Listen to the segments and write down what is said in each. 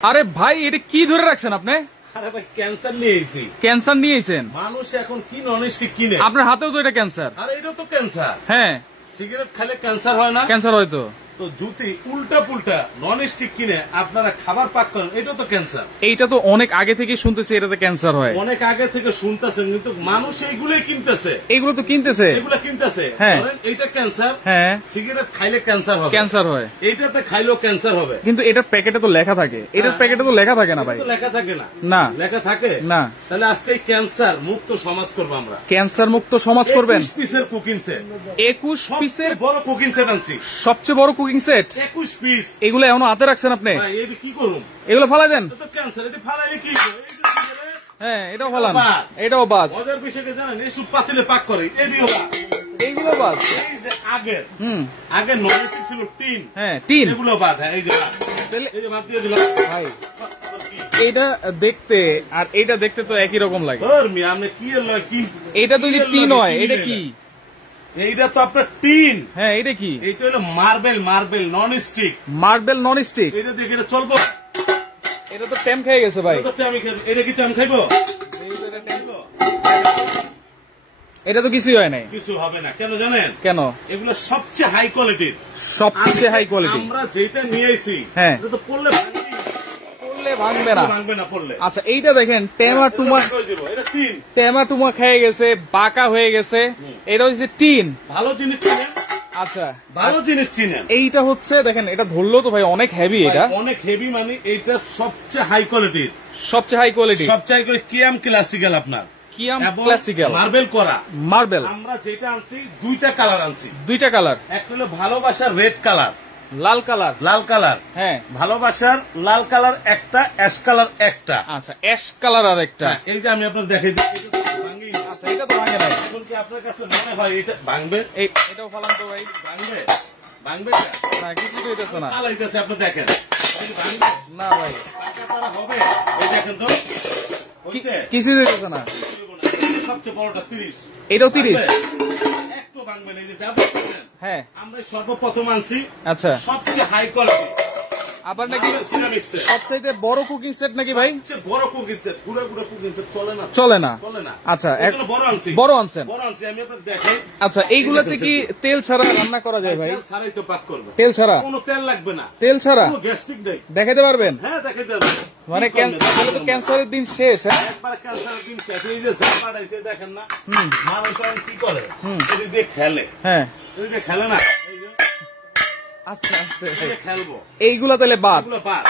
আরে ভাই এটা কি ধরে রাখছেন আপনি? আরে ভাই ক্যান্সার নিয়েছি। ক্যান্সার নিয়েছেন? মানুষ এখন কি ননস্টিক কিনে? আপনার হাতেও তো এটা ক্যান্সার। আরে এটা তো ক্যান্সার। হ্যাঁ, সিগারেট খেলে ক্যান্সার হয় না? ক্যান্সার হয় তো। তো জুতি উল্টা পুল্টা ননস্টিক কিনে আপনারা খাবার পাক করেন, এটা তো ক্যান্সার। এইটা তো অনেক আগে থেকে শুনতেছি এটাতে ক্যান্সার হয়। অনেক আগে থেকে শুনতেছেন, কিন্তু মানুষ এইগুলোই কিনতেছে। এইগুলো তো কিনতেছে, এগুলো কিনতেছে। হ্যাঁ। এইটা ক্যান্সার। হ্যাঁ, সিগারেট খাইলে ক্যান্সার হবে। ক্যান্সার হয়। এইটাতে খাইলেও ক্যান্সার হবে। কিন্তু এটার প্যাকেটে তো লেখা থাকে, এটার প্যাকেটে তো লেখা থাকে না ভাই। লেখা থাকে না? না, লেখা থাকে না। তাহলে আজকে ক্যান্সার মুক্ত সমাজ করবো আমরা। ক্যান্সার মুক্ত সমাজ করবেন? 21 পিসের কুকিং সেট। 21 পিসের বড় কুকিং সেট আনছি। সবচেয়ে বড় কুকিং সেট 21 পিস। এগুলো এখনো হাতে রাখছেন আপনি? ভাই এই কি করুন? এগুলো ফালাই দেন। তো ক্যান্সার এটা ফালাইলে কি হবে? হ্যাঁ, এটাও ফালান, এটাও বাদ। মজার বিষয়টা জানেন, এইসব পাতিলে পাক করে এদিও বাদ, এইগুলো বাদ। এই যে আগে ননস্টিক ছিল টিন, হ্যাঁ টিন, এগুলো বাদ। হ্যাঁ এই যে বাদ, এই যে বাদ দিয়ে দিলাম ভাই। এইটা দেখতে আর এইটা দেখতে তো একই রকম লাগে। আপনি কি কি এটা তো টিন হয়, এটা কি? এইটা তো আপনার টিন। হ্যাঁ, এটা কি? এইটা হলো marble non stick. Marble non stick. এটা দেখে এটা চলবো? এটা তো ট্যাম খেয়ে গেছে ভাই। এটা কি ট্যাম খাইবো? এটা তো কিছুই হয় নাই। কিছু হবে না। কেন জানেন? কেন? এগুলো সবচেয়ে হাই কোয়ালিটির। সবচেয়ে হাই কোয়ালিটি। আমরা যেটা নিয়েছি, হ্যাঁ, এটা তো পড়লে ভাঙবে না পড়লে। আচ্ছা, এইটা দেখেন টেমা টুমা খেয়ে গেছে, বাঁকা হয়ে গেছে। এটা হচ্ছে টিন। ভালো জিনিস চিনেন? আচ্ছা, ভালো জিনিস চিনেন। এইটা হচ্ছে দেখেন, এটা ধরলো তো ভাই অনেক হেভি। এটা অনেক হেভি, মানে এইটা সবচেয়ে হাই কোয়ালিটির। সবচেয়ে হাই কোয়ালিটি, সবচেয়ে কিয়াম ক্লাসিক্যাল। আপনার কিয়াম ক্লাসিক্যাল মার্বেল করা। মার্বেল। আমরা যেটা আনছি দুইটা কালার আনছি। দুইটা কালার? একটা হলো ভালোবাসার রেড কালার, লাল কালার। লাল কালার, হ্যাঁ। ভালোবাসার লাল কালার একটা, অ্যাশ কালার একটা। আচ্ছা, অ্যাশ কালার আর একটা। এই যে আমি আপনার দেখাই দিচ্ছি। আচ্ছা, এটা তো ভাঙে নাই। এখন কি আপনার কাছে মনে হয় এটা ভাঙবে? এটাও ফালান তো ভাই। ভাঙবে? ভাঙবে না, কিছু তো হইতেছে না। পালাইতেছে, আপনি দেখেন। ভাঙবে না ভাই, টাকা তারা হবে। এই দেখেন তো, কিছু হইতেছে না। সবচেয়ে বড়টা 30। এটাও 30? একটু ভাঙবে না। এই যে যা দেখছেন, হ্যাঁ, আমরা সর্বপ্রথম আনছি। আচ্ছা, সবচেয়ে হাই কোয়ালিটি। আবার নাকি সবচাইতে বড় কুকিং সেট নাকি ভাই? বড় কুকিং সেট। পুরো কুকিং সেট চলে না, চলে না। চলে না। আচ্ছা, বড় আনছি। বড় আনছেন? বড় আনছি আমি আপনাদের দেখাই। আচ্ছা, এইগুলাতে কি তেল ছাড়া রান্না করা যায় ভাই? তেল ছাড়াই তো পাক করবে। তেল ছাড়া? কোনো তেল লাগবে না। তেল ছাড়া? কোনো গ্যাস্ট্রিক নেই। দেখাতে পারবেন? হ্যাঁ, দেখাইতে পারবেন। মানে ক্যান্সারের দিন শেষ। হ্যাঁ, একবার ক্যান্সারের দিন শেষ। এই যে যা পাঠাইছে দেখেন না, মানুষ কি করে? এই যে খেলে। হ্যাঁ, এই যে খেলে না, এই যে আস্তে আস্তে খেলবো। এইগুলা তাহলে বাদ? এগুলো বাদ।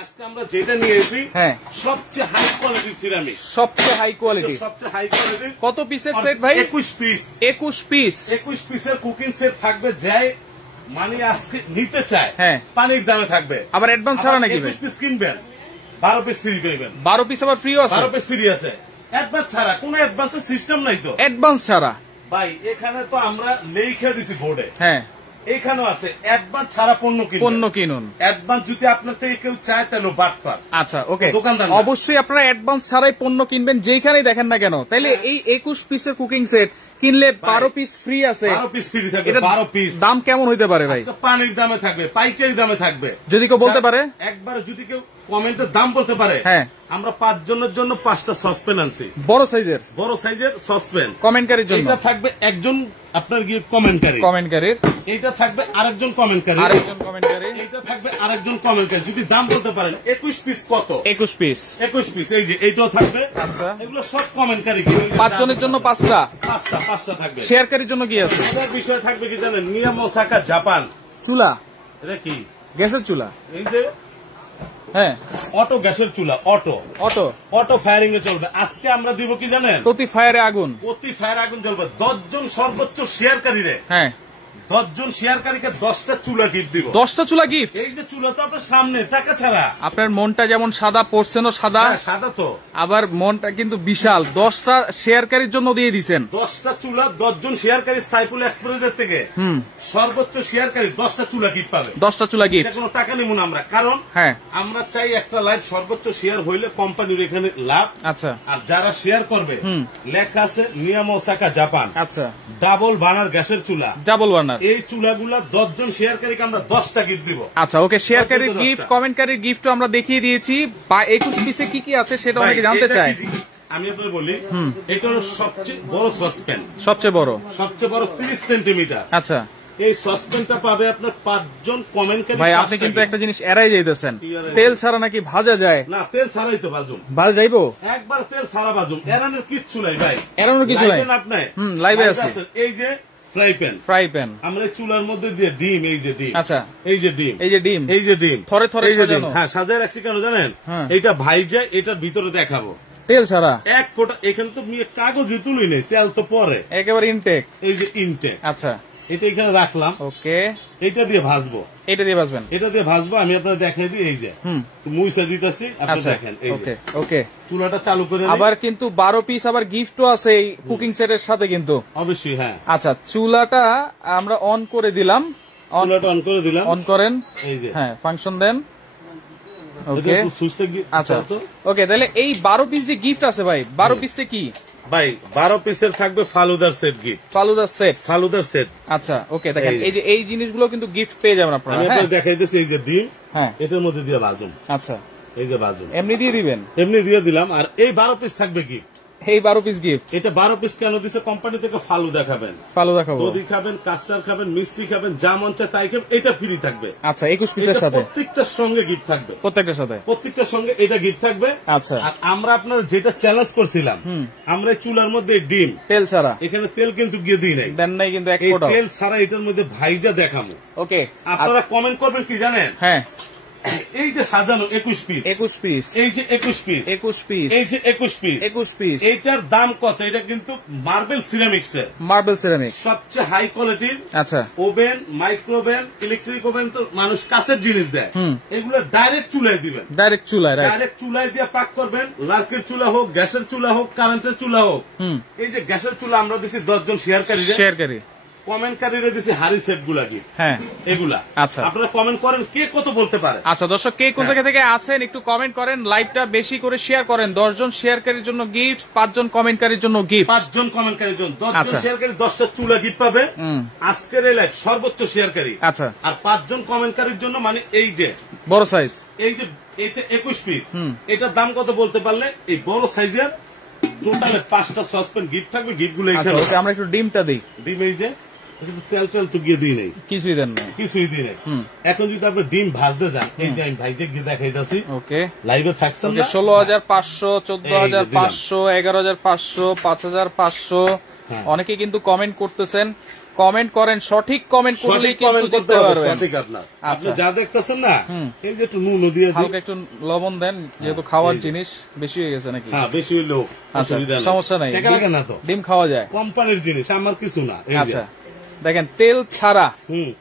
আজকে আমরা যেটা নিয়েছি, হ্যাঁ, সবচেয়ে হাই কোয়ালিটির সিরামিক। সবচেয়ে হাই কোয়ালিটি। সবচেয়ে হাই কোয়ালিটি। কত পিসের সেট ভাই? 21 পিস। 21 পিস? 21 পিসের কুকিং সেট থাকবে। যাই মানে আজকে নিতে চায়, হ্যাঁ, পানির দামে থাকবে। আবার অ্যাডভান্স ছাড়া নাকি ভাই? 21 পিস কিনবেন, 12 পিস ফ্রি পাবেন। 12 পিস আবার ফ্রি আছে? 12 পিস ফ্রি আছে, অ্যাডভান্স ছাড়া। কোনো অ্যাডভান্সের সিস্টেম নাই তো। অ্যাডভান্স ছাড়া ভাই এখানে তো আমরা লেখা দিছি বোর্ডে। হ্যাঁ, এখানেও আছে অ্যাডভান্স ছাড়া পণ্য কিনুন। অ্যাডভান্স যদি আপনার থেকে কেউ চায় তাহলে বাটপার। আচ্ছা, ওকে, দোকানদার অবশ্যই আপনারা অ্যাডভান্স ছাড়াই পণ্য কিনবেন যেখানেই দেখেন না কেন। তাইলে এই 21 পিসের কুকিং সেট কিনলে 12 পিস ফ্রি আছে। 12 পিস ফ্রি থাকবে। 12 পিস। দাম কেমন হইতে পারে ভাই? পানির দামে থাকবে, পাইকারি দামে থাকবে। যদি কেউ বলতে পারে, একবার যদি কেউ কমেন্টের দাম বলতে পারে, হ্যাঁ, আমরা 5 জনের জন্য 5টা সসপ্যান আনছি। বড় সাইজের সসপ্যান কমেন্টকারীর জন্য। এটা থাকবে একজন আপনার গিয়ে কমেন্টকারীর। এইটা থাকবে আরেকজন কমেন্টকারী। এইটা থাকবে আরেকজন কমেন্টকারী। যদি দাম বলতে পারেন 21 পিস কত? 21 পিস। এই যে এইটাও থাকবে। আচ্ছা, এগুলো সব কমেন্টকারী। 5 জনের জন্য 5টা থাকবে। শেয়ারকারীর জন্য কি আছে? বিষয় থাকবে কি জানেন? নিয়াম ওসাকা জাপান চুলা। এটা কি? গ্যাসের চুলা। এই যে, হ্যাঁ, অটো গ্যাসের চুলা। অটো ফায়ারিং এ চলবে। আজকে আমরা দিব কি জানেন? প্রতি ফায়ারে আগুন জ্বলবে। 10 জন সর্বোচ্চ শেয়ারকারী রে, হ্যাঁ, 10 জন শেয়ারকারীকে 10টা চুলা গিফট দিব। 10টা চুলা গিফট? এই যে চুলা তো আপনার সামনে, টাকা ছাড়া। আপনার মনটা যেমন সাদা, পড়ছেনও সাদা। সাদা তো, আবার মনটা কিন্তু বিশাল। 10টা শেয়ারকারীর জন্য দিয়ে দিচ্ছেন 10টা চুলা। 10 জন শেয়ারকারী সাইফুল এক্সপ্রেসের থেকে সর্বোচ্চ শেয়ারকারী 10টা চুলা গিফট পাবে। 10টা চুলা গিফট। কোনো টাকা নিব না আমরা, কারণ হ্যাঁ, আমরা চাই একটা লাইভ সর্বোচ্চ শেয়ার হইলে কোম্পানির এখানে লাভ। আচ্ছা, আর যারা শেয়ার করবে লেখা আছে নিয়াম ওসাকা জাপান। আচ্ছা, ডাবল বার্নার গ্যাসের চুলা। ডাবল বার্নার এই চুলাগুলা 10 জন শেয়ারকারীকে আমরা 10টা গিফট দিব। আচ্ছা ওকে, শেয়ারকারীর গিফট, কমেন্টকারীর গিফট আমরা দেখিয়ে দিয়েছি। 21 পিসে কি কি আছে সেটা অনেকে জানতে চায়। আমি আপনাকে বলি, এটা হলো সবচেয়ে বড় সসপ্যান, সবচেয়ে বড় 30 সেন্টিমিটার। আচ্ছা, এই সসপ্যানটা পাবে আপনার 5 জন কমেন্টকারী। ভাই আপনি কিন্তু একটা জিনিস এড়াই যাইতেছেন, তেল ছাড়া নাকি ভাজা যায়? না, তেল ছাড়াই তো ভাজুম। ভাজা যাইবো? একবার তেল ছাড়া ভাজুম, এড়ানোর কিচ্ছু নাই ভাই, এড়ানোর কিছু নাই। আপনি লাইভে আছে। এই যে ফ্রাই প্যান আমরা চুলার মধ্যে দিয়ে ডিম, এই যে ডিম, আচ্ছা এই যে ডিম, এই যে ডিম, এই যে ডিম থরে থরে সাজানো। হ্যাঁ, সাজায় রাখছি কেন জানেন? এইটা ভাইজা এটার ভিতরে দেখাবো তেল ছাড়া এক ফোঁটা। এখানে তো কাগজে তুলি নেই, তেল তো পরে একেবারে ইনটেক। এই যে ইনটেক। আচ্ছা, এটা এখানে রাখলাম। ওকে, এটা দিয়ে ভাজবো, এটা দিয়ে ভাজবেন? এটা দিয়ে ভাজবো। আমি আপনার দেখাই দিই, এই যে মুইসা দিতেছি, আপনি দেখেন। ওকে ওকে, চুলাটা চালু করে আবার কিন্তু 12 পিস আবার গিফটও আছে এই কুকিং সেটের সাথে কিন্তু। অবশ্যই, হ্যাঁ। আচ্ছা, চুলাটা আমরা অন করে দিলাম। চুলাটা অন করে দিলাম, অন করেন, এই যে হ্যাঁ, ফাংশন দেন। ওকে, আচ্ছা ওকে, তাহলে এই 12 পিস যে গিফট আছে ভাই, 12 পিসটা কি ভাই? 12 পিসের থাকবে ফালুদার সেট গিফট। ফালুদার সেট। আচ্ছা ওকে, দেখেন এই যে এই জিনিসগুলো কিন্তু গিফট পেয়ে যাবেন আপনারা। আমি আপনাকে দেখাইতেছি, এই যে ডিম, হ্যাঁ, এটার মধ্যে দিয়ে ভাজুন। আচ্ছা, এই যে ভাজুন, এমনি দিয়ে দিবেন? এমনি দিয়ে দিলাম। আর এই 12 পিস থাকবে গিফট। এই 12 পিস গিফট। এটা 12 পিস কেন দিছে? কোম্পানি থেকে ফালুদা খাবেন, দধি খাবেন, কাস্টার্ড খাবেন, মিষ্টি খাবেন, যা মন চায় তাই খাবেন, এটা ফ্রি থাকবে। আচ্ছা, 21 পিসের সাথে প্রত্যেকটার সঙ্গে গিফট থাকবে, প্রত্যেকটার সঙ্গে এটা গিফট থাকবে। আচ্ছা, আর আমরা আপনার যেটা চ্যালেঞ্জ করছিলাম, আমরা চুলার মধ্যে ডিম তেল ছাড়া, এখানে তেল কিন্তু গিয়ে দিই নাই, দেন নাই কিন্তু এক ফোঁটা তেল ছাড়া এটার মধ্যে ভাইজা দেখাবো। ওকে, আপনারা কমেন্ট করবেন কি জানেন? হ্যাঁ, এই যে সাজানো 21 পিস, এই যে 21 পিস, এই যে 21 পিস, এইটার দাম কত? এটা কিন্তু মার্বেল সিরামিক্স এর, সবচেয়ে হাই কোয়ালিটির। আচ্ছা, ওভেন, মাইক্রোওভেন, ইলেকট্রিক ওভেন তো মানুষ কাছের জিনিস দেয়, এগুলো ডাইরেক্ট চুলায় দিবেন, ডাইরেক্ট চুলায় দিয়ে পাক করবেন। লার্কের চুলা হোক, গ্যাসের চুলা হোক, কারেন্টের চুলা হোক। এই যে গ্যাসের চুলা আমরা দিচ্ছি 10 জন শেয়ারকারী, কমেন্টকারীরা দিছি হাড়ি সেট গুলা কি, হ্যাঁ এগুলা। আচ্ছা, আপনারা কমেন্ট করেন কে কত বলতে পারে। আচ্ছা দর্শক, কে কোন জায়গা থেকে আছেন একটু কমেন্ট করেন, লাইভটা বেশি করে শেয়ার করেন। 10 জন শেয়ারকারীর জন্য গিফট, 5 জন কমেন্টকারীর জন্য গিফট, 5 জন কমেন্টকারীর জন্য 10 জন শেয়ারকারী 10টা চুলা গিফট পাবে আজকের এই লাইভ সর্বোচ্চ শেয়ারকারী। আচ্ছা, আর 5 জন কমেন্টকারীর জন্য মানে এই যে বড় সাইজ, এই যে এইটা 21 পিস, এটার দাম কত বলতে পারলে এই বড় সাইজের টোটালে 5টা সসপ্যান গিফট থাকবে। গিফট গুলো এখানে। ওকে, আমরা একটু ডিমটা দিই। ডিম এই যে তেল তো গিয়ে দিই নাই, কিছুই দেন নাই, এখন যদি আপনি ডিম ভাজতে যান, এই যে আমি ভাইজে গিয়ে দেখাইতেছি। ওকে, লাইভে থাকছেন 16,500, 14,500, 11,500, 5,500। অনেকে কিন্তু কমেন্ট করতেছেন, কমেন্ট করেন, সঠিক কমেন্ট করলেই কিন্তু জিততে পারবেন। আপনি যা দেখতেছেন না, এই যে একটু নুন দিয়ে হালকা একটু লবণ দেন, যেহেতু খাওয়ার জিনিস বেশি হয়ে গেছে নাকি? হ্যাঁ, বেশি হইলেও সমস্যা নাই, ডিম খাওয়া যায়, কোম্পানির জিনিস, আমার কিছু না। আচ্ছা দেখেন, তেল ছাড়া,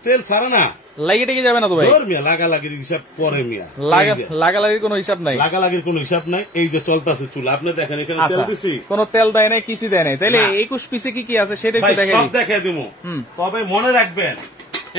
তেল ছাড়া না লাগিয়ে টেকে যাবে না তো ভাই? লাগালাগির হিসাব পরে মিয়া, লাগালাগির কোনো হিসাব নাই, লাগালাগির কোনো হিসাব নাই। এই যে চলতেছে চুলা, আপনি দেখেন এখানে তেল দিছি, কোনো তেল দেয় নাই, কিছু দেয় নাই। তাইলে 21 পিসে কি কি আছে সেটা একটু দেখাই দিব। তবে মনে রাখবেন,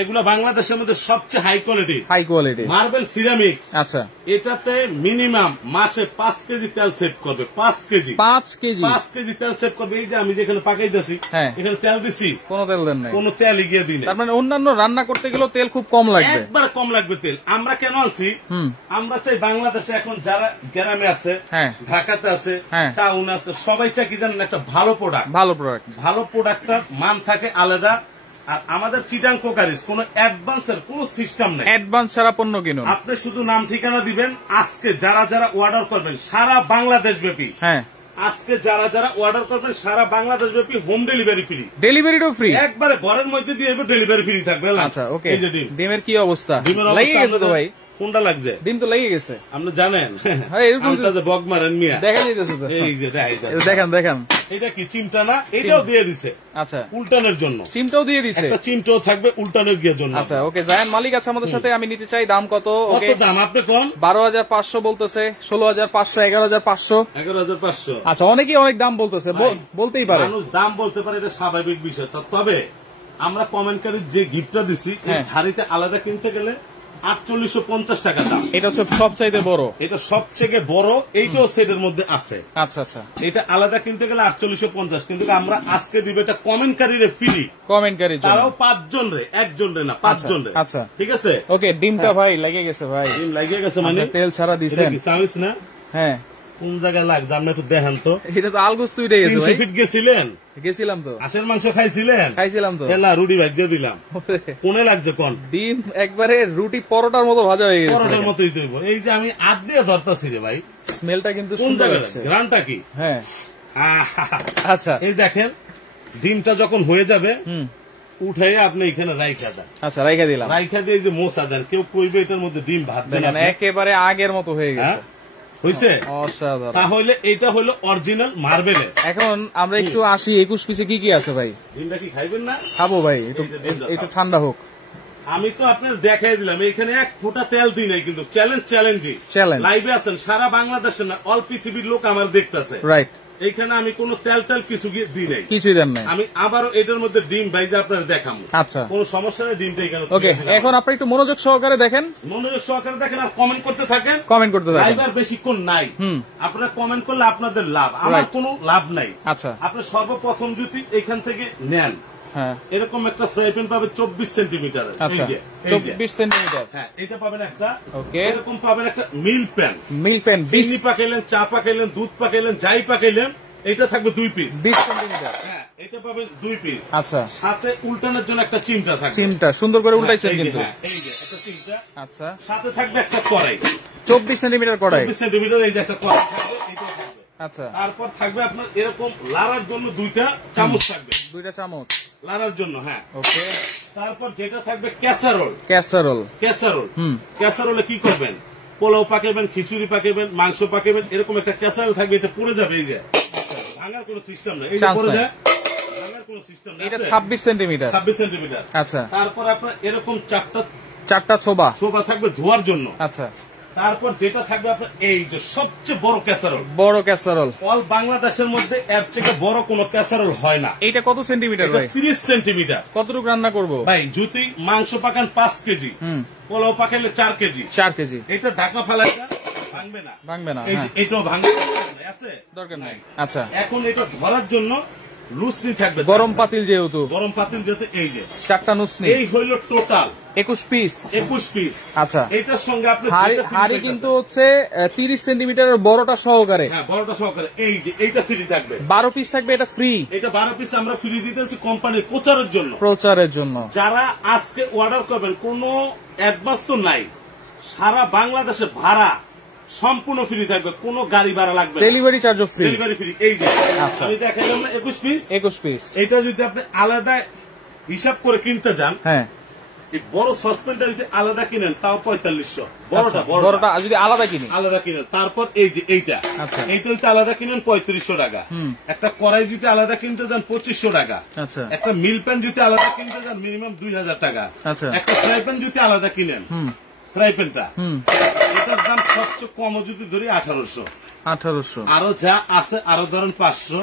এগুলো বাংলাদেশের মধ্যে সবচেয়ে হাই কোয়ালিটি মার্বেল সিরামিক্স। আচ্ছা, এটাতে মিনিমাম মাসে 5 কেজি তেল সেভ করবে, 5 কেজি তেল সেভ করবে। এই যে আমি যেখানে পাকাইতেছি, এখানে তেল দিছি, কোনো তেল দেন নাই, কোনো তেল গিয়ে দিই না। তার মানে অন্যান্য রান্না করতে গেলেও তেল খুব কম লাগবে, একবার কম লাগবে তেল। আমরা কেন আনছি? আমরা চাই বাংলাদেশে এখন যারা গ্রামে আছে, ঢাকাতে আছে, টাউন আছে, সবাই চাই কি জানেন, একটা ভালো প্রোডাক্টটার মান থাকে আলাদা। আর আমাদের চিটাং কোকারিজ কোন অ্যাডভান্সের কোন সিস্টেম নেই, অ্যাডভান্স ছাড়া পণ্য কিনুন। আপনি শুধু নাম ঠিকানা দিবেন। আজকে যারা অর্ডার করবেন সারা বাংলাদেশ ব্যাপী, আজকে যারা অর্ডার করবেন সারা বাংলাদেশ ব্যাপী হোম ডেলিভারি ফ্রি, ডেলিভারিটাও ফ্রি, একবারে ঘরের মধ্যে দিয়ে ডেলিভারি ফ্রি থাকবে। আচ্ছা ওকে, এই যে ডিমের কি অবস্থা? লেগে গেছে তো ভাই, কোনটা লাগছে? ডিম তো লেগে গেছে, আপনি জানেন। এরকম বগ মারেন মিয়া, দেখা যাইতেছে তো, এই যে দেখেন এটা কি চিমটা না? এটাও দিয়ে দিছে। আচ্ছা, উল্টানোর জন্য চিমটাও দিয়ে দিছে, একটা চিমটাও থাকবে উল্টানোর জন্য। আচ্ছা ওকে, জায়ান মালিক আছে আমাদের সাথে, আমি নিতে চাই। দাম কত? ওকে, দাম আপনি কোন 12,500 বলতেছে, 16,500, 11,500। আচ্ছা, অনেকেই অনেক দাম বলতেছে, বলতেই পারে, মানুষ দাম বলতে পারে, এটা স্বাভাবিক বিষয়। তবে আমরা কমেন্টকারীর যে গিফটটা দিছি, হাড়িটা আলাদা কিনতে গেলে 4850 টাকা দাম। এটা হচ্ছে সবচাইতে বড়, এটা সবচেয়ে বড়, এইটাও সেটের মধ্যে আছে। আচ্ছা আচ্ছা, এটা আলাদা কিনতে গেলে 4850, কিন্তু আমরা আজকে দিব এটা কমেন্টকারীরে ফ্রি, কমেন্টকারী তারাও 5 জন রে, 1 জন রে না 5 জন রে। আচ্ছা ঠিক আছে। ওকে, ডিমটা ভাই লেগে গেছে ভাই, ডিম লাগিয়ে গেছে মানে তেল ছাড়া দিছেন চাইছ না? হ্যাঁ, কোন জায়গায় লাগছে আপনি একটু দেখেন তো। এটা তো আলগোস্ত উঠে গেছে ভাই। 300 ফিট গেছিলেন? গেছিলাম তো। হাঁসের মাংস খাইছিলেন? খাইছিলাম তো। না, রুটি ভাজিয়ে দিলাম। কোনে লাগছে কোন? ডিম একবারে রুটি পরোটার মতো ভাজা হয়ে গেছে। পরোটার মতোই তৈব। এই যে আমি আদ দিয়ে ধরতাছি রে ভাই, স্মেলটা কিন্তু কোন সুন্দর জায়গায়? আসছে। গ্রানটা কি? হ্যাঁ আচ্ছা, এই দেখেন ডিমটা যখন হয়ে যাবে উঠাই আপনি এখানে রাইখা দেন। আচ্ছা রাইখা দিলাম। রাইখা দিয়ে এই যে মোচা দেন, কেউ কইবে এটার মধ্যে ডিম ভাজছেন দেখেন একেবারে আগের মতো হয়ে গেছে। হইছে? অসাধারণ। তাহলে এটা হলো অরিজিনাল মার্বেল। এখন আমরা একটু আসি 21 পিসে কি কি আছে ভাই। ডিমটা কি খাইবেন না? খাবো ভাই, একটু ঠান্ডা হোক। আমি তো আপনার দেখাই দিলাম, এখানে 1 ফোঁটা তেল দিই নাই, কিন্তু চ্যালেঞ্জিং লাইভে আছেন সারা বাংলাদেশের না অল পৃথিবীর লোক আমার দেখতেছে। রাইট, এইখানে আমি কোনো তেল কিছু দিই নাই, কিছুই দেন নাই। আমি আবারও এটার মধ্যে ডিম বাইজে আপনার দেখাবো। আচ্ছা, কোনো সমস্যা নেই, ডিমটা এখানে। ওকে, এখন আপনি একটু মনোযোগ সহকারে দেখেন, মনোযোগ সহকারে দেখেন আর কমেন্ট করতে থাকেন। কমেন্ট করতে থাকেন। লাইভ আর বেশিক্ষণ নাই, আপনারা কমেন্ট করলে আপনাদের লাভ, আমার কোনো লাভ নাই। আচ্ছা, আপনি সর্বপ্রথম যদি এখান থেকে নেন, হ্যাঁ, এরকম একটা ফ্রাই প্যান পাবে 24 সেন্টিমিটার। আচ্ছা, 24 সেন্টিমিটার। হ্যাঁ, এটা পাবেন একটা। ওকে, এরকম পাবেন একটা মিল প্যান। চিনি পাকাইলেন, চা পাকাইলেন, দুধ পাকাইলেন, যাই পাকাইলেন, এটা থাকবে 2 পিস, 20 সেন্টিমিটার। হ্যাঁ, এটা পাবেন 2 পিস। আচ্ছা, সাথে উল্টানোর জন্য একটা চিমটা থাকবে। চিমটা সুন্দর করে উল্টাইছেন কিন্তু। হ্যাঁ, এই যে একটা চিমটা। আচ্ছা, সাথে থাকবে একটা কড়াই, 24 সেন্টিমিটার কড়াই। 24 সেন্টিমিটার, এই যে একটা কড়াই থাকবে, এটা থাকবে। আচ্ছা, তারপর থাকবে আপনার এরকম লাড়ার জন্য 2টা চামচ থাকবে, 2টা চামচ লাড়ার জন্য। হ্যাঁ, ওকে। তারপর যেটা থাকবে ক্যাসারোল। ক্যাসারোলে কি করবেন? পোলাও পাকাবেন, খিচুড়ি পাকাবেন, মাংস পাকাবেন, এরকম একটা ক্যাসারোল থাকবে, এটা পড়ে যাবে। এই যে ভাঙার কোনো সিস্টেম নেই, এই যে পড়ে যায়, ভাঙার কোনো সিস্টেম নেই। এটা 26 সেন্টিমিটার। 26 সেন্টিমিটার। আচ্ছা, তারপর আপনার এরকম চারটা ছোবা থাকবে ধোয়ার জন্য। আচ্ছা, তারপর যেটা থাকবে আপনার এই যে সবচেয়ে বড় ক্যাসারোল। অল বাংলাদেশের মধ্যে এর থেকে বড় কোনো ক্যাসারোল হয় না। এইটা কত সেন্টিমিটার ভাই? 30 সেন্টিমিটার। কতটুকু রান্না করবো ভাই? যদি মাংস পাকান 5 কেজি, পোলাও পাকাইলে 4 কেজি। এটা ঢাকা ফালাইটা ভাঙবে না। এটাও ভাঙবে আছে, দরকার নাই। আচ্ছা, এখন এটা ধরার জন্য লুসনি থাকবে, গরম পাতিল যেহেতু, এই যে 4টা নুসনি, এই হইল টোটাল 21 পিস। আচ্ছা, এটার সঙ্গে আপনি হাড়ি কিন্তু হচ্ছে 30 সেন্টিমিটারের বড়টা সহকারে। হ্যাঁ, বড়টা সহকারে। এই যে এইটা ফ্রি থাকবে, 12 পিস থাকবে, এটা ফ্রি। এটা 12 পিস আমরা ফ্রি দিতেছি কোম্পানির প্রচারের জন্য। যারা আজকে অর্ডার করবেন, কোনো অ্যাডভান্স তো নাই, সারা বাংলাদেশে ভাড়া সম্পূর্ণ ফ্রি থাকবে, কোনো গাড়ি ভাড়া লাগবে, ডেলিভারি চার্জও ফ্রি। এই যে আমি দেখাইলাম না 21 পিস, এটা যদি আপনি আলাদা হিসাব করে কিনতে যান, হ্যাঁ, এই বড় সসপ্যানটা যদি আলাদা কিনেন তাও 4500, বড়টা যদি আলাদা কিনেন। তারপর এই যে এইটা যদি আলাদা কিনেন 3500 টাকা। একটা কড়াই যদি আলাদা কিনতে যান 2500 টাকা। একটা মিল প্যান যদি আলাদা কিনতে যান মিনিমাম 2000 টাকা। একটা ফ্রাই প্যান যদি আলাদা কিনেন, ফ্রাই প্যানটা এটার দাম সবচেয়ে কম যদি ধরি 1800। আরো যা আছে আরো ধরেন 500।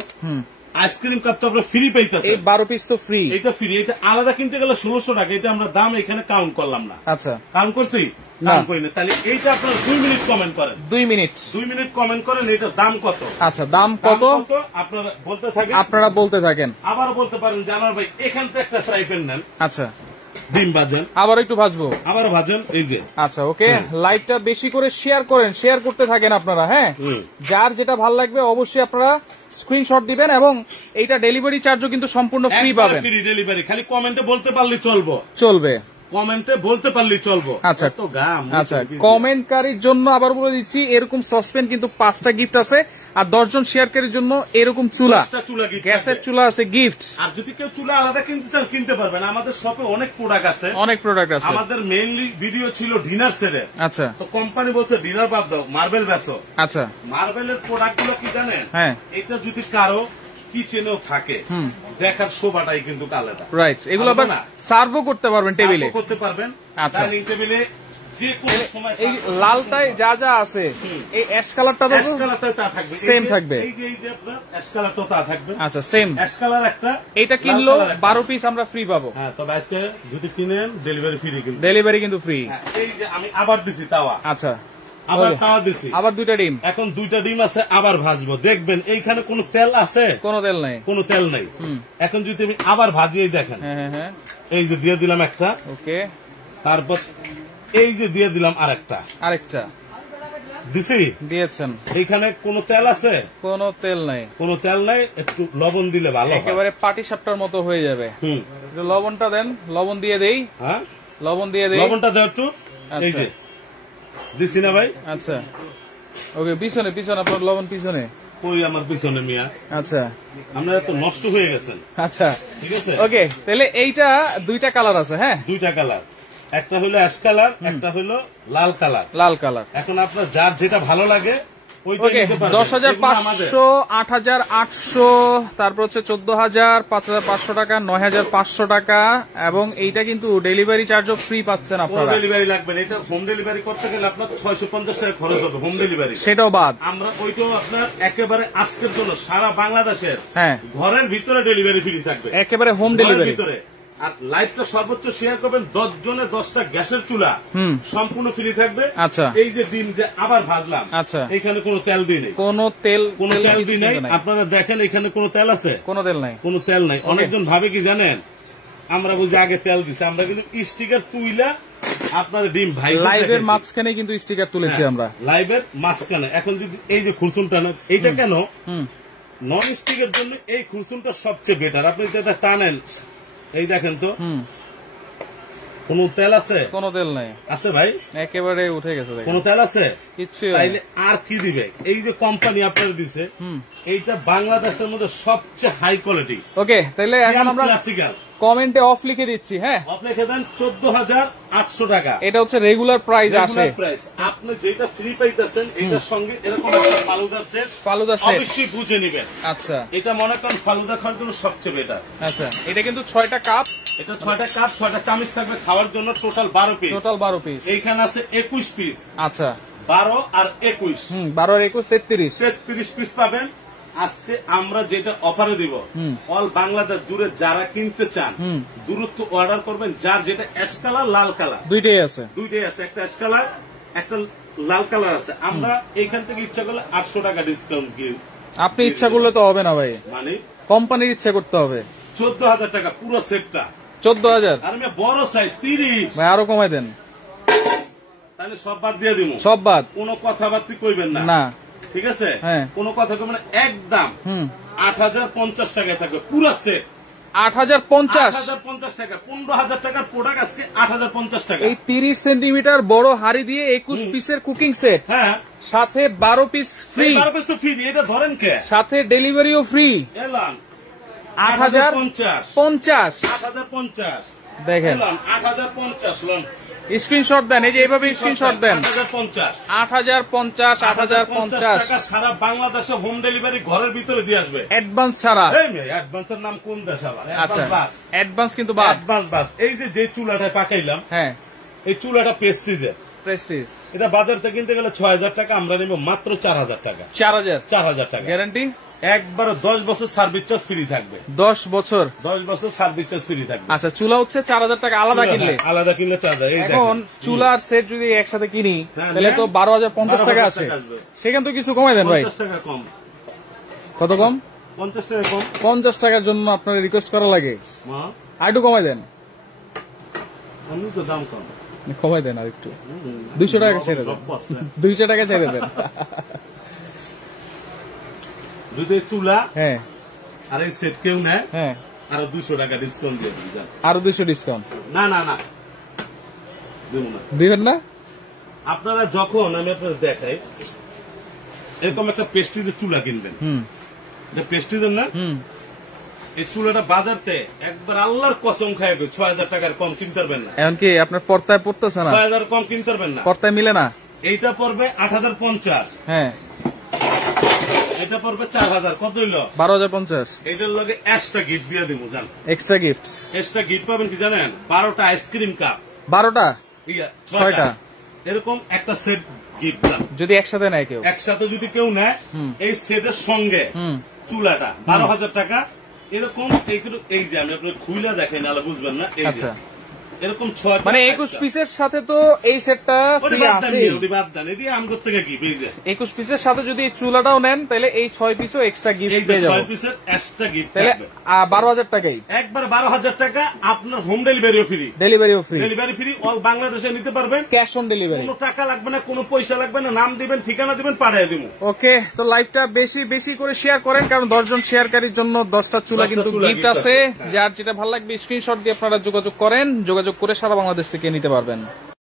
আইসক্রিম কাপ তো আমরা ফ্রি পাইতেছি, 12 পিস তো ফ্রি, এটা ফ্রি। এটা আলাদা কিনতে গেলে 1600 টাকা। এটা আমরা দাম এখানে কাউন্ট করলাম না। আচ্ছা, কাউন্ট করছি? কাউন্ট করি না। তাহলে এইটা আপনারা 2 মিনিট কমেন্ট করেন, 2 মিনিট কমেন্ট করেন এটার দাম কত। আচ্ছা, দাম কত আপনারা বলতে থাকেন, আবারও বলতে পারেন জানার ভাই এখান থেকে একটা ফ্রাই প্যান নেন। আচ্ছা, ডিম ভাজেন, আবার একটু ভাজবো, আবারও ভাজেন। এই যে আচ্ছা, ওকে, লাইভটা বেশি করে শেয়ার করেন, শেয়ার করতে থাকেন আপনারা। হ্যাঁ, যার যেটা ভালো লাগবে অবশ্যই আপনারা স্ক্রিনশট দিবেন, এবং এইটা ডেলিভারি চার্জও কিন্তু সম্পূর্ণ ফ্রি পাবেন। ফ্রি ডেলিভারি, খালি কমেন্টে বলতে পারলে চলবে, কমেন্টে বলতে পারলেই চলবো। আচ্ছা, তো আচ্ছা, কমেন্টকারীর জন্য আবার বলে দিচ্ছি, এরকম সসপ্যান কিন্তু 5টা গিফট আছে, আর 10 জন শেয়ারকারীর জন্য এরকম চুলা, গ্যাসের চুলা আছে গিফট। আর যদি কেউ চুলা আলাদা কিনতে চান কিনতে পারবেন, আমাদের শপে অনেক প্রোডাক্ট আছে। আমাদের মেইনলি ভিডিও ছিল ডিনার সেটের। আচ্ছা, তো কোম্পানি বলছে ডিনার বাদ দাও, মার্বেল বেচো। আচ্ছা, মার্বেলের প্রোডাক্ট গুলো কি জানেন? হ্যাঁ, এটা যদি কারো কিচেনেও থাকে, দেখার শোভাটাই কিন্তু আলাদা। রাইট, এগুলো আবার সার্ভও করতে পারবেন, টেবিলে করতে পারবেন, ডাইনিং টেবিলে যে কোনো সময় এই লালটাই যা যা আছে এই অ্যাশ কালারটা তো অ্যাশ কালারটা তা থাকবে, সেম থাকবে। এই যে আপনার অ্যাশ কালারটা তা থাকবে। আচ্ছা সেম অ্যাশ কালার একটা, এটা কিনলো 12 পিস আমরা ফ্রি পাবো। হ্যাঁ, তবে আজকে যদি কিনেন ডেলিভারি ফ্রি, কিন্তু ডেলিভারি কিন্তু ফ্রি। এই যে আমি আবার দিছি তাওয়া, আচ্ছা আবার তাওয়া দিছি, আবার 2টা ডিম, এখন 2টা ডিম আছে, আবার ভাজবো। দেখবেন এইখানে কোনো তেল আছে? কোনো তেল নাই, কোনো তেল নাই। এখন যদি আমি আবার ভাজিয়ে দেখেন, হ্যাঁ হ্যাঁ, এই যে দিয়ে দিলাম একটা, ওকে, তারপর এই যে দিয়ে দিলাম আরেকটা দিছি, দিয়েছেন। এইখানে কোনো তেল আছে? কোনো তেল নাই, কোনো তেল নাই। একটু লবণ দিলে ভালো হয়, একেবারে পাটি সাপটার মতো হয়ে যাবে। একটু লবণটা দেন, লবণ দিয়ে দেই। হ্যাঁ, লবণ দিয়ে দেই, লবণটা দাও একটু। এই যে দিছি না ভাই? আচ্ছা ওকে, পিছনে পিছনে আপনার লবণ পিছনে। ওই আমার পিছনে মিয়া। আচ্ছা, আপনারা তো নষ্ট হয়ে গেছেন। আচ্ছা ঠিক আছে, ওকে। তাহলে এইটা 2টা কালার আছে। হ্যাঁ, 2টা কালার, একটা হলো অ্যাশ কালার, একটা হলো লাল কালার। লাল কালার। এখন আপনার যার যেটা ভালো লাগে ওকে, 10,500, 8,800, তারপর হচ্ছে 14,000, 5,500 টাকা, 9,500 টাকা, এবং এইটা কিন্তু ডেলিভারি চার্জও ফ্রি পাচ্ছেন আপনারা। ডেলিভারি লাগবে না, এটা হোম ডেলিভারি করতে গেলে আপনার 650 টাকা খরচ হবে হোম ডেলিভারি, সেটাও বাদ। আমরা ওইটাও আপনার একেবারে আজকের জন্য সারা বাংলাদেশের হ্যাঁ ঘরের ভিতরে ডেলিভারি ফ্রি থাকবে, একেবারে হোম ডেলিভারি ভিতরে। আর লাইভটা সর্বোচ্চ শেয়ার করবেন, 10 জনে 10টা গ্যাসের চুলা সম্পূর্ণ ফ্রি থাকবে। আচ্ছা, এই যে ডিম যে আবার ভাজলাম, আচ্ছা, এখানে কোনো তেল দিই নেই, কোনো তেল দিই নাই। আপনারা দেখেন এখানে কোনো তেল আছে? কোনো তেল নাই, কোনো তেল নাই। অনেকজন ভাবে কি জানেন, আমরা বুঝি আগে তেল দিছি, আমরা কিন্তু স্টিকার তুইলা আপনার ডিম ভাই লাইভের মাঝখানে কিন্তু স্টিকার তুলেছি আমরা, লাইভের মাঝখানে। এখন যদি এই যে খুরসুনটা, এইটা কেন নন স্টিকের জন্য এই খুরসুনটা সবচেয়ে বেটার। আপনি যদি এটা টানেন, এই দেখেন তো কোন তেল আছে? কোনো তেল নাই। আছে ভাই, একেবারে উঠে গেছে। কোন তেল আছে? কিচ্ছু। তাইলে আর কি দিবে? এই যে কোম্পানি আপনাদের দিছে, এইটা বাংলাদেশের মধ্যে সবচেয়ে হাই কোয়ালিটি। ওকে, তাইলে এখন আমরা ক্লাসিক্যাল কমেন্টে অফ লিখে দিচ্ছি। হ্যাঁ, অফ লিখে দেন 14,800 টাকা। এটা হচ্ছে রেগুলার প্রাইস আসে। আপনি যেটা ফ্রি পাইতেছেন এটার সঙ্গে এরকম একটা ফালুদা সেট অবশ্যই বুঝে নেবেন। আচ্ছা, এটা মনে করেন ফালুদা খাওয়ার জন্য সবচেয়ে বেটার। আচ্ছা, এটা কিন্তু 6টা কাপ, এটা 6টা কাপ, 6টা চামচ থাকবে খাওয়ার জন্য। Total 12 piece, total 12 piece. এইখানে আছে 21 পিস। আচ্ছা, 12 আর 21, 12 আর 21 33 পিস পাবেন। আজকে আমরা যেটা অফারে দিব, অল বাংলাদেশ জুড়ে যারা কিনতে চান দ্রুত অর্ডার করবেন। যার যেটা অ্যাশ কালার, লাল কালার দুইটাই আছে, একটা অ্যাশ কালার, একটা লাল কালার আছে। আমরা এখান থেকে ইচ্ছা করলে 800 টাকা ডিসকাউন্ট দিই। আপনি ইচ্ছা করলে তো হবে না ভাই, মানে কোম্পানির ইচ্ছা করতে হবে। 14,000 টাকা পুরো সেটটা। 14,000? আর আমি বড় সাইজ 30 ভাই, আরো কমাই দেন। তাহলে সব বাদ দিয়ে দিব, সব বাদ, কোনো কথাবার্তা কইবেন না। না, ঠিক আছে, কোনো কথা কইবেন না। একদম 8,050 টাকায় থাকবে পুরো সেট। 8,050 টাকা, 15,000 টাকার প্রোডাক্ট আজকে 8,050 টাকা। এই 30 সেন্টিমিটার বড় হাড়ি দিয়ে 21 পিসের কুকিং সেট, হ্যাঁ, সাথে 12 পিস ফ্রি। 12 পিস তো ফ্রি, এটা ধরেন কে, সাথে ডেলিভারিও ফ্রি। এলান 8,050 দেখেন, 8,050 লন। স্ক্রিনশট দেন, এই যে এইভাবে স্ক্রিনশট দেন। 8,050 টাকা সারা বাংলাদেশে হোম ডেলিভারি ঘরের ভিতরে দিয়ে আসবে, অ্যাডভান্স ছাড়া। অ্যাডভান্সের নাম কোন দেশ আবার? আচ্ছা, অ্যাডভান্স কিন্তু বাদ, অ্যাডভান্স বাদ। এই যে চুলাটা পাকাইলাম, হ্যাঁ, এই চুলাটা প্রেস্টিজের, প্রেস্টিজ। এটা বাজার থেকে কিনতে গেলে 6,000 টাকা, আমরা নেব মাত্র 4,000 টাকা। 4,000 টাকা গ্যারান্টি। একবার 10 বছর সার্ভিস চার্জ ফ্রি থাকবে। 10 বছর সার্ভিস চার্জ ফ্রি থাকবে। আচ্ছা, চুলা হচ্ছে 4,000 টাকা আলাদা কিনলে, 4,000। এখন চুলার সেট যদি একসাথে কিনি তাহলে তো 12,050 টাকা আসে। সেখান তো কিছু কমাই দেন ভাই। 50 টাকা কম। কত কম? 50 টাকা কম। 50 টাকার জন্য আপনার রিকোয়েস্ট করা লাগে, আরেকটু কমাই দেন। আমি তো দাম কম, কমাই দেন আর একটু। 200 টাকা ছেড়ে দেন, 200 টাকা ছেড়ে দেন। দুধের চুলা, হ্যাঁ, আর এই সেট কেউ নেয়, হ্যাঁ, আরো 200 টাকা ডিসকাউন্ট দিয়ে দিন। আরো 200 ডিসকাউন্ট? না না না, দিবেন না। আপনারা যখন আমি আপনাদের দেখাই এরকম একটা পেস্টিজের চুলা কিনবেন, পেস্টিজের না, এই চুলাটা বাজারতে একবার আল্লাহর কসম খাইবে 6,000 টাকার কম কিনতে পারবেন না। এমনকি আপনার পর্তায় পড়তেছে না, 6,000 কম কিনতে পারবেন না, পর্তায় মিলে না। এইটা পড়বে 8,050, হ্যাঁ, এটা পড়বে 4,000। কত হইল? 12,050। এটার লগে এক্সট্রা গিফট দিয়ে দিব, জান, এক্সট্রা গিফট পাবেন কি জানেন? 12টা আইসক্রিম কাপ। 12টা? 6টা। এরকম একটা সেট গিফট দিলাম যদি একসাথে নেয় কেউ, একসাথে যদি কেউ নেয় এই সেটের সঙ্গে চুলাটা 12,000 টাকা। এরকম এই যে আমি আপনার খুইলা দেখেন নাহলে বুঝবেন না। আচ্ছা, এরকম 6 মানে 21 পিসের সাথে তো এই সেটটা ফ্রি আছে। 21 পিসের সাথে যদি চুলাটাও নেন তাহলে এই 6 পিসও এক্সট্রা গিফট পেয়ে যাবেন। 6 পিসের এক্সট্রা গিফট তাহলে 12,000 টাকাই, একবার 12,000 টাকা। আপনার হোম ডেলিভারিও ফ্রি, ডেলিভারিও ফ্রি, ডেলিভারি ফ্রি, অল বাংলাদেশে নিতে পারবেন, ক্যাশ অন ডেলিভারি, কোনো টাকা লাগবে না, কোনো পয়সা লাগবে না, নাম দিবেন, ঠিকানা দিবেন, পাঠিয়ে দিব। ওকে, তো লাইভটা বেশি বেশি করে শেয়ার করেন, কারণ 10 জন শেয়ারকারীর জন্য 10টা চুলা কিন্তু গিফট আছে। যার যেটা ভালো লাগবে স্ক্রিনশট দিয়ে আপনারা যোগাযোগ করেন, যোগাযোগ করে সারা বাংলাদেশ থেকে নিতে পারবেন।